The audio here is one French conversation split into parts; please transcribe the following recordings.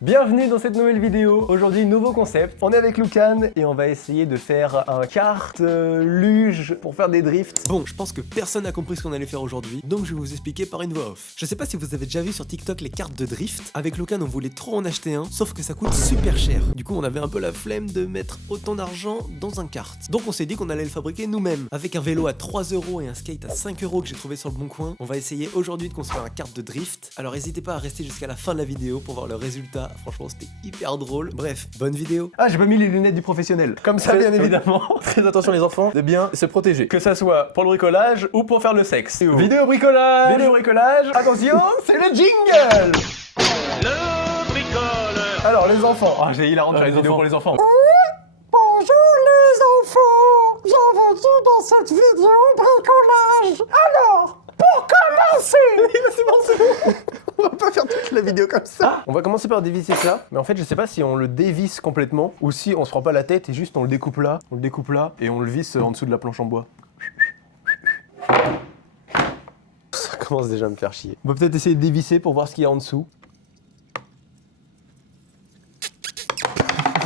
Bienvenue dans cette nouvelle vidéo. Aujourd'hui, nouveau concept. On est avec Lucan et on va essayer de faire un kart luge pour faire des drifts. Bon, je pense que personne n'a compris ce qu'on allait faire aujourd'hui, donc je vais vous expliquer par une voix off. Je sais pas si vous avez déjà vu sur TikTok les cartes de drift. Avec Lucan, on voulait trop en acheter un, sauf que ça coûte super cher. Du coup, on avait un peu la flemme de mettre autant d'argent dans un kart. Donc on s'est dit qu'on allait le fabriquer nous-mêmes. Avec un vélo à 3€ et un skate à 5€ que j'ai trouvé sur le bon coin, on va essayer aujourd'hui de construire un kart de drift. Alors n'hésitez pas à rester jusqu'à la fin de la vidéo pour voir le résultat. Franchement, c'était hyper drôle. Bref, bonne vidéo. Ah, j'ai pas mis les lunettes du professionnel. Comme ça, bien évidemment. Très attention les enfants, de bien se protéger. Que ça soit pour le bricolage ou pour faire le sexe. Vidéo bricolage. Vidéo bricolage. Attention, c'est le jingle. Le bricoleur. Alors les enfants. Ah, j'ai hilarant de faire les vidéos pour les enfants. Bonjour les enfants, bienvenue dans cette vidéo bricolage. Alors, pour commencer, C'est bon. On va pas faire toute la vidéo comme ça. On va commencer par dévisser ça, mais en fait je sais pas si on le dévisse complètement ou si on se prend pas la tête et juste on le découpe là et on le visse en dessous de la planche en bois. Ça commence déjà à me faire chier. On va peut-être essayer de dévisser pour voir ce qu'il y a en dessous.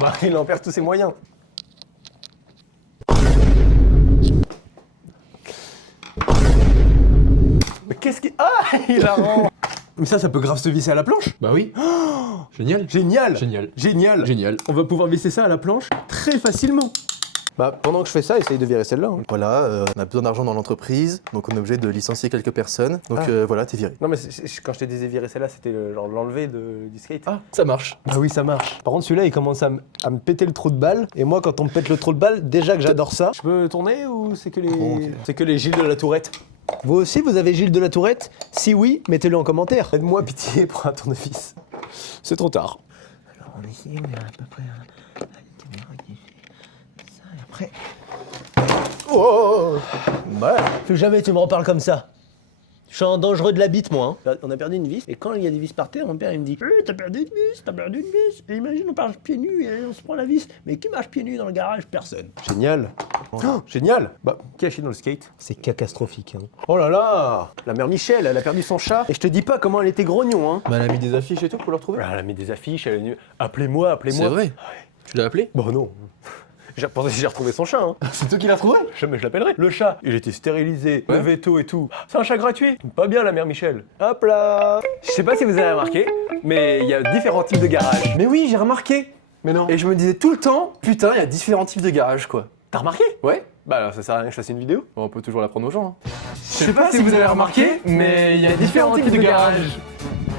Bah, il en perd tous ses moyens. Mais qu'est-ce qui... Ah, il a rend. Mais ça peut grave se visser à la planche. Bah oui. Génial. Génial. Génial. Génial. Génial. On va pouvoir visser ça à la planche très facilement. Bah, pendant que je fais ça, essaye de virer celle-là. Hein. Voilà, on a besoin d'argent dans l'entreprise, donc on est obligé de licencier quelques personnes. Donc voilà, t'es viré. Non, mais quand je t'ai dit virer celle-là, c'était genre l'enlever du skate. Ah, ça marche. Bah oui, ça marche. Par contre, celui-là, il commence à me péter le trou de balle. Et moi, quand on me pète le trou de balle, déjà que j'adore ça. Je peux tourner ou c'est que les... Ok. C'est que les Gilles de la Tourette? Vous aussi, vous avez Gilles de la Tourette? Si oui, mettez-le en commentaire. Aide-moi, pitié, pour un tournevis. C'est trop tard. alors on ici, on est à peu près la caméra qui fait ça et après. Oh, ouais. Plus jamais tu me reparles comme ça. Je suis un dangereux de la bite, moi. Hein. On a perdu une vis, et quand il y a des vis par terre, mon père il me dit t'as perdu une vis, t'as perdu une vis. Et imagine, on marche pieds nus et on se prend la vis. Mais qui marche pieds nus dans le garage? Personne. Génial. Oh, génial. Bah, qui a chié dans le skate? C'est catastrophique. Hein. Oh là là. La mère Michel, elle a perdu son chat. Et je te dis pas comment elle était grognon. Hein. Bah, elle a mis des affiches et tout pour le retrouver. Elle a mis des affiches, elle a dit appelez-moi, appelez-moi. C'est vrai. Tu l'as appelé? Bah non. J'ai retrouvé son chat. Hein. C'est toi qui l'as trouvé? Jamais je l'appellerai. Le chat, il était stérilisé, Ouais. le veto et tout. C'est un chat gratuit. Pas bien la mère Michel. Hop là. Je sais pas si vous avez remarqué, mais il y a différents types de garages. Mais oui, j'ai remarqué. Mais non. Et je me disais tout le temps, putain, il y a différents types de garages quoi. T'as remarqué? Ouais. Bah alors ça sert à rien que je fasse une vidéo. On peut toujours l'apprendre aux gens. Hein. Je sais pas si vous avez remarqué, mais il y a différents types de garages.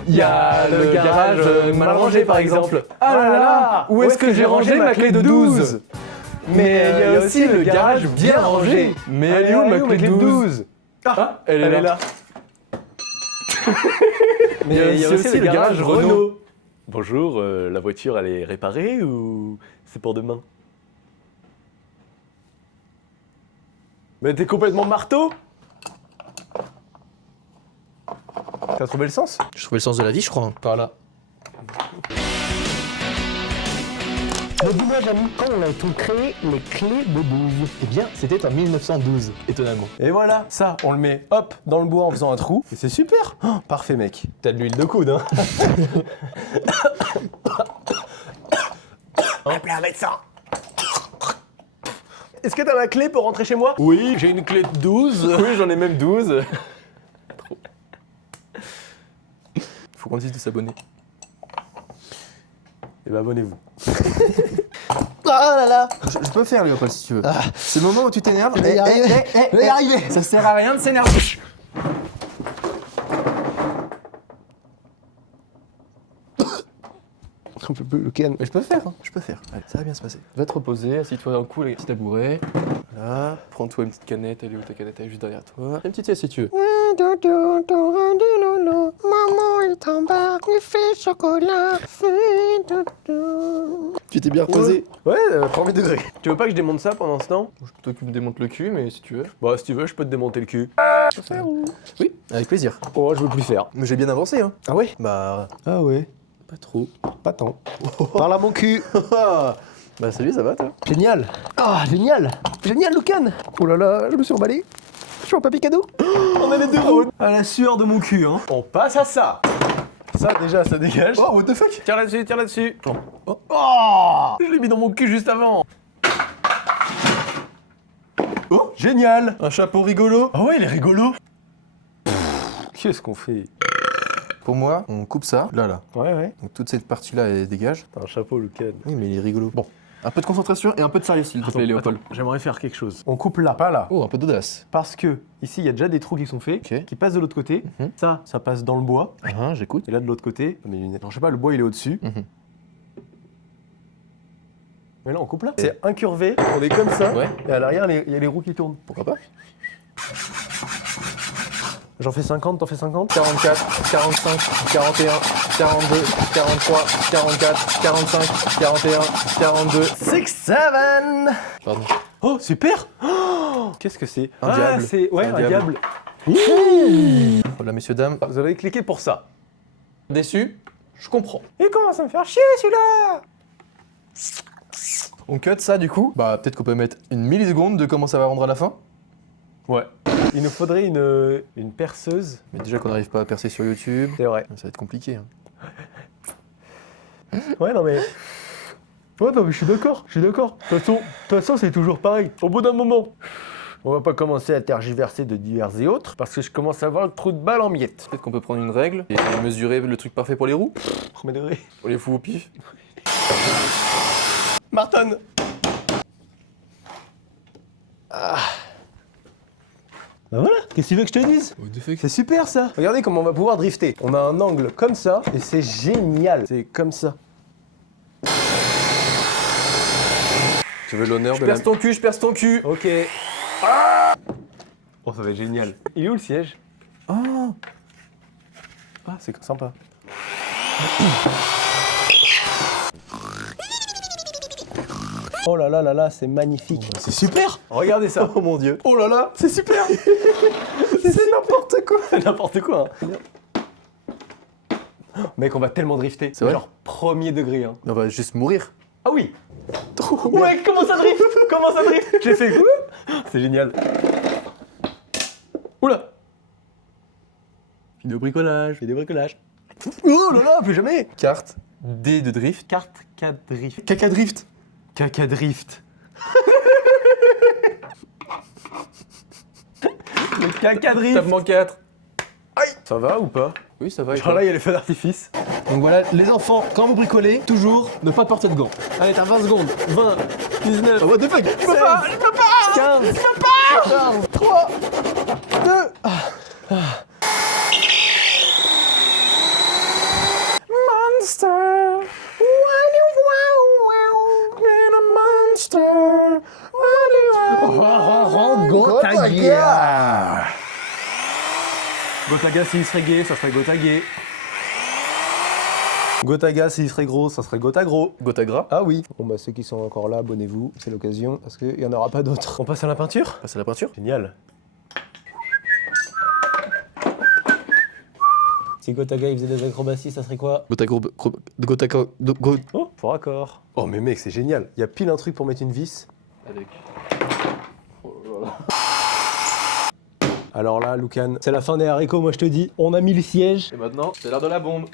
Il y a le garage mal rangé par exemple. Ah là là. Où est-ce que j'ai rangé ma clé de 12? Mais il y a aussi le garage bien rangé. Mais elle est où ma clé de 12? Ah, elle est là. Mais il y a aussi le garage Renault. Bonjour, la voiture elle est réparée ou c'est pour demain? Mais t'es complètement marteau? T'as trouvé le sens? J'ai trouvé le sens de la vie, je crois. Hein. Par là. Mais dis-moi, Jamy, quand on a tout créé les clés de 12? Eh bien, c'était en 1912, étonnamment. Et voilà, ça, on le met hop dans le bois en faisant un trou. Et c'est super. Oh, parfait mec. T'as de l'huile de coude, hein? Appelez un médecin. Est-ce que t'as la clé pour rentrer chez moi? Oui, j'ai une clé de 12. Oui, j'en ai même 12. Faut qu'on dise de s'abonner. Et bah abonnez-vous. Ah là là. Je peux faire, Léopold, si tu veux. C'est le moment où tu t'énerves. Je vais y arriver. Je vais y arriver. Ça sert à rien de s'énerver. Un peu plus le calme. Mais je peux faire, hein. Je peux faire. Allez, ça va bien se passer. Va te reposer, assis-toi d'un coup, les petits tabourets. Voilà. Prends-toi une petite canette, elle est où ta canette? Elle est juste derrière toi. Une petite sieste si tu veux. Maman est en bas, il fait chocolat, fait dodo. Tu t'es bien reposé? Ouais, premier degré. Tu veux pas que je démonte ça pendant ce temps? Plutôt que tu me démontes le cul, mais si tu veux. Bah si tu veux, je peux te démonter le cul. Oui, avec plaisir. Oh, je veux plus faire. Mais j'ai bien avancé, hein. Ah ouais? Bah, Ah ouais. pas trop. Pas tant. Parle à mon cul. Bah salut, ça va toi? Génial. Ah, génial. Génial, Lucan. Oh là là, je me suis emballé. Je suis en papier cadeau. On a les deux roues. À la sueur de mon cul, hein. On passe à ça. ça déjà, ça dégage. Oh, what the fuck? Tire là-dessus, tire là-dessus. Oh. Oh, je l'ai mis dans mon cul juste avant. Oh, génial. Un chapeau rigolo. Ah ouais, il est rigolo. Qu'est-ce qu'on fait? Pour moi, on coupe ça, là. Ouais, ouais. Donc toute cette partie-là, elle dégage. T'as un chapeau, Lucan. Oui, mais il est rigolo. Bon, un peu de concentration et un peu de sérieux, s'il te plaît, Léopold. J'aimerais faire quelque chose. On coupe là, pas là. Oh, un peu d'audace. Parce que ici, il y a déjà des trous qui sont faits, Ok. qui passent de l'autre côté. Mhm. Ça passe dans le bois. Ah, j'écoute. Et là, de l'autre côté, mes lunettes. Non, je sais pas, le bois, il est au-dessus. Mhm. Mais là, on coupe là. C'est incurvé, on est comme ça. Ouais. Et à l'arrière, il y a les roues qui tournent. Pourquoi pas? J'en fais 50, t'en fais 50? 44, 45, 41, 42, 43, 44, 45, 41, 42. 6, 7. Pardon. Oh, super. Oh, qu'est-ce que c'est? Un diable. C'est ouais, Un un diable. Voilà, messieurs, dames. Vous avez cliqué pour ça. Déçu? Je comprends. Il commence à me faire chier, celui-là. On cut ça, du coup. Bah, peut-être qu'on peut mettre une milliseconde de comment ça va rendre à la fin. Ouais. Il nous faudrait une perceuse. Mais déjà qu'on n'arrive pas à percer sur YouTube, C'est vrai. ça va être compliqué. Hein. Ouais, non mais... Ouais, non mais je suis d'accord, De toute façon, c'est toujours pareil. Au bout d'un moment, on va pas commencer à tergiverser de divers et autres, parce que je commence à avoir le trou de balle en miettes. Peut-être qu'on peut prendre une règle et mesurer le truc parfait pour les roues. Premier degré. On les fout au pif. Martin. Bah voilà, qu'est-ce que tu veux que je te dise? C'est super ça. Regardez comment on va pouvoir drifter. On a un angle comme ça, et c'est génial. C'est comme ça. Tu veux l'honneur Je de la... perce ton cul, je perce ton cul. Ok. Oh, ça va être génial. Il est où le siège? Oh, Ah, c'est sympa. Oh là là là là, c'est magnifique. c'est super. Regardez ça. Oh mon dieu. Oh là là, c'est super. C'est n'importe quoi. C'est n'importe quoi. Hein. Mec, on va tellement drifter. C'est vrai? Genre premier degré. Hein. On va juste mourir. Ah oui. Ouais, comment ça drift? Comment ça drift? J'ai fait quoi? C'est génial. Oula. Vidéo bricolage. Fais des bricolages. Oh là là, plus jamais. Carte D de drift. Carte K drift. Caca drift. Caca drift. Le caca drift. Tapement 4. Ça va ou pas? Oui, ça va. Genre là, il y a les feux d'artifice. Donc voilà, les enfants, quand vous bricolez, toujours ne pas porter de gants. Allez, t'as 20 secondes. 20, 19, what the fuck? je peux pas, 15, je peux pas, 14, 3, 2, Monster, Gotaga. Gotaga, s'il serait gay, ça serait Gotagay. Gotaga, s'il serait gros, ça serait Gotagros. Gotagra. Ah oui. Bon bah ceux qui sont encore là, abonnez-vous, c'est l'occasion, parce qu'il n'y en aura pas d'autres. On passe à la peinture? Passe à la peinture. Génial. Si Gotaga il faisait des acrobaties, ça serait quoi? Gotaga. Oh, pour accord. Oh mais mec, c'est génial. Il y a pile un truc pour mettre une vis. Avec. Alors là, Lucan, c'est la fin des haricots, moi je te dis. On a mis le siège. Et maintenant, c'est l'heure de la bombe.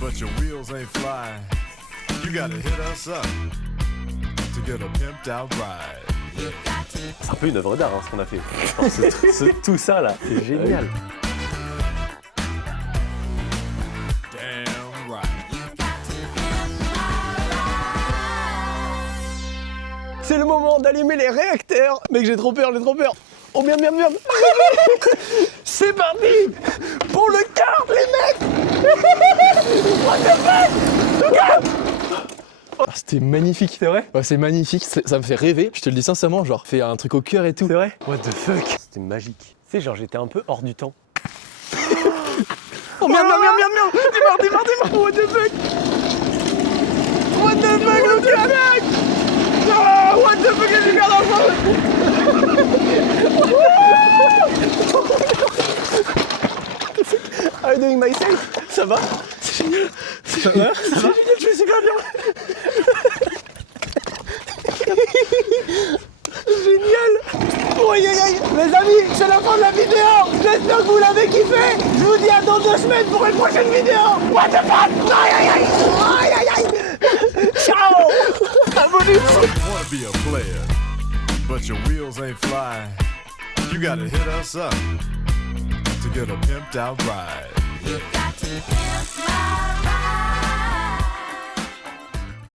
But your wheels ain't flying. You gotta hit us up to get a pimped out ride. C'est un peu une œuvre d'art hein, ce qu'on a fait. C'est tout ça là, c'est génial. Damn right. C'est le moment d'allumer les réacteurs. Mec, j'ai trop peur. Oh merde. C'est parti pour le quart, les mecs. What the fuck? C'était magnifique. C'est vrai? Ouais, c'est magnifique, ça me fait rêver. Je te le dis sincèrement, genre, fait un truc au cœur et tout. C'est vrai? What the fuck? C'était magique. Tu sais, genre, j'étais un peu hors du temps. Oh merde. Démarre. What the fuck? Le canac? Ah, what the fuck, j'ai perdu un peu. How are you doing myself? Ça va? C'est génial. Ça va? C'est génial, je fais super bien. Génial. Aïe aïe aïe. Les amis, c'est la fin de la vidéo. J'espère que vous l'avez kiffé. Je vous dis à dans 2 semaines pour une prochaine vidéo. What the fuck. Aïe aïe aïe. Aïe aïe aïe. Ciao. You wanna be a player, but your wheels ain't fly. You gotta hit us up to get a pimped out ride.